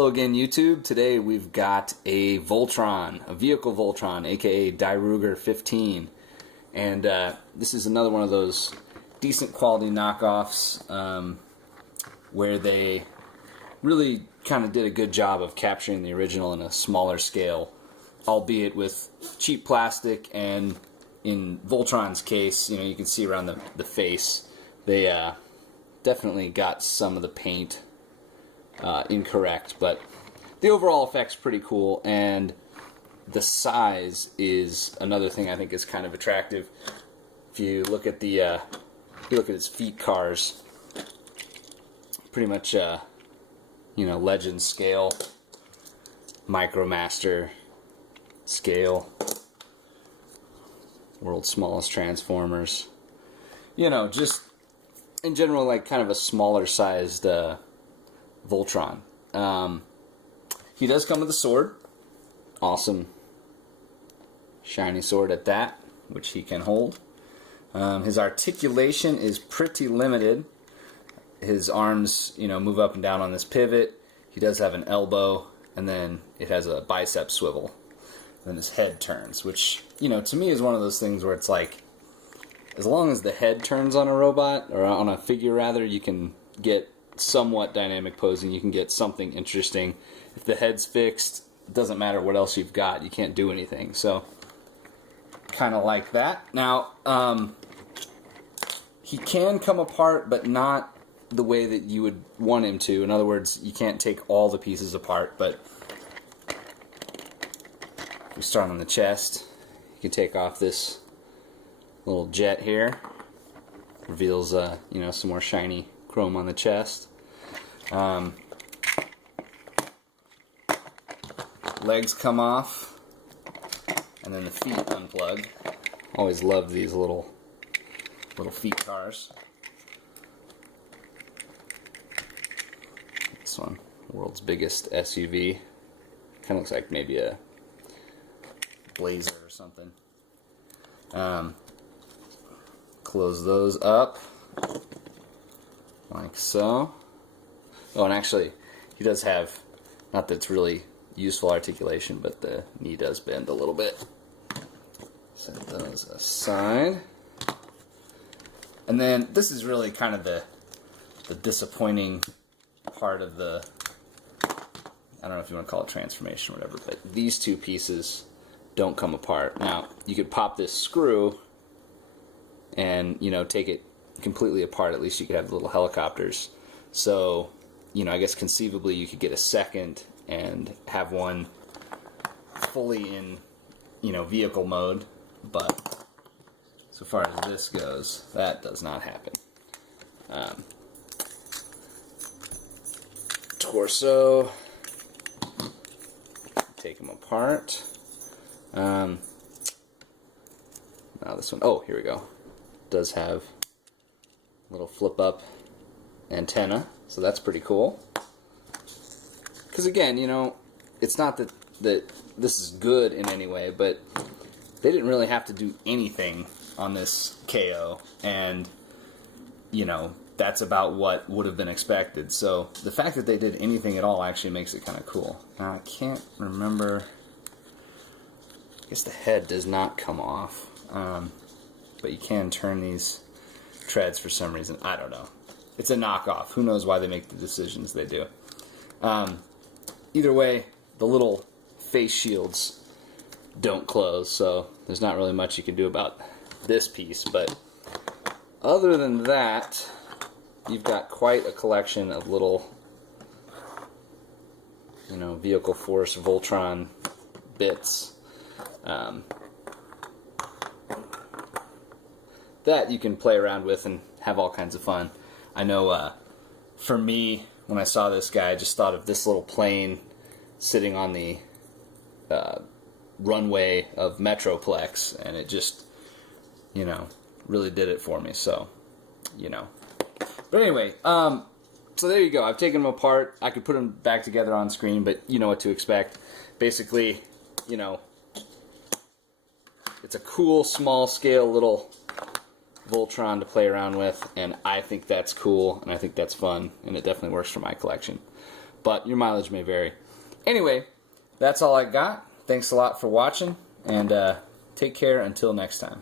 Hello again, YouTube. Today we've got a Voltron, a Vehicle Voltron, aka Dairugger 15. And this is another one of those decent quality knockoffs where they really kind of did a good job of capturing the original in a smaller scale, albeit with cheap plastic. And in Voltron's case, you can see around the face, they definitely got some of the paint incorrect, but the overall effect's pretty cool, and the size is another thing I think is kind of attractive. If you look at its feet cars, pretty much Legend scale, Micromaster scale, world's smallest Transformers. Just in general, like kind of a smaller sized Voltron. He does come with a sword. Awesome shiny sword at that, which he can hold. His articulation is pretty limited. His arms, move up and down on this pivot. He does have an elbow, and then it has a bicep swivel. Then his head turns, which, to me is one of those things where it's like, as long as the head turns on a robot, or on a figure rather, you can get somewhat dynamic posing, you can get something interesting. If the head's fixed, it doesn't matter what else you've got, you can't do anything. So, kind of like that. Now, he can come apart, but not the way that you would want him to. In other words, you can't take all the pieces apart, but if we start on the chest, you can take off this little jet here. Reveals, some more shiny chrome on the chest. Legs come off, and then the feet unplug. Always loved these little feet cars. This one, world's biggest SUV. Kind of looks like maybe a Blazer or something. Close those up like so. Oh, and actually, he does have, not that it's really useful articulation, but the knee does bend a little bit. Set those aside. And then this is really kind of the disappointing part of the, I don't know if you want to call it transformation or whatever, but these two pieces don't come apart. Now, you could pop this screw and, take it completely apart. At least you could have the little helicopters. So, I guess conceivably you could get a second and have one fully in, vehicle mode, but so far as this goes, that does not happen. Torso, take them apart. Now this one, oh, here we go. Does have a little flip up antenna, so that's pretty cool. Because again, it's not that this is good in any way, but they didn't really have to do anything on this KO, and that's about what would have been expected. So the fact that they did anything at all actually makes it kind of cool. Now I can't remember. I guess the head does not come off, but you can turn these treads for some reason. I don't know. It's a knockoff. Who knows why they make the decisions they do. Either way, the little face shields don't close, so there's not really much you can do about this piece. But other than that, you've got quite a collection of little, Vehicle Force Voltron bits that you can play around with and have all kinds of fun. I know for me, when I saw this guy, I just thought of this little plane sitting on the runway of Metroplex, and it just, really did it for me. So, But anyway, so there you go. I've taken them apart. I could put them back together on screen, but you know what to expect. Basically, it's a cool, small-scale little Voltron to play around with, and I think that's cool, and I think that's fun, and it definitely works for my collection. but your mileage may vary. Anyway, that's all I got. Thanks a lot for watching, and take care until next time.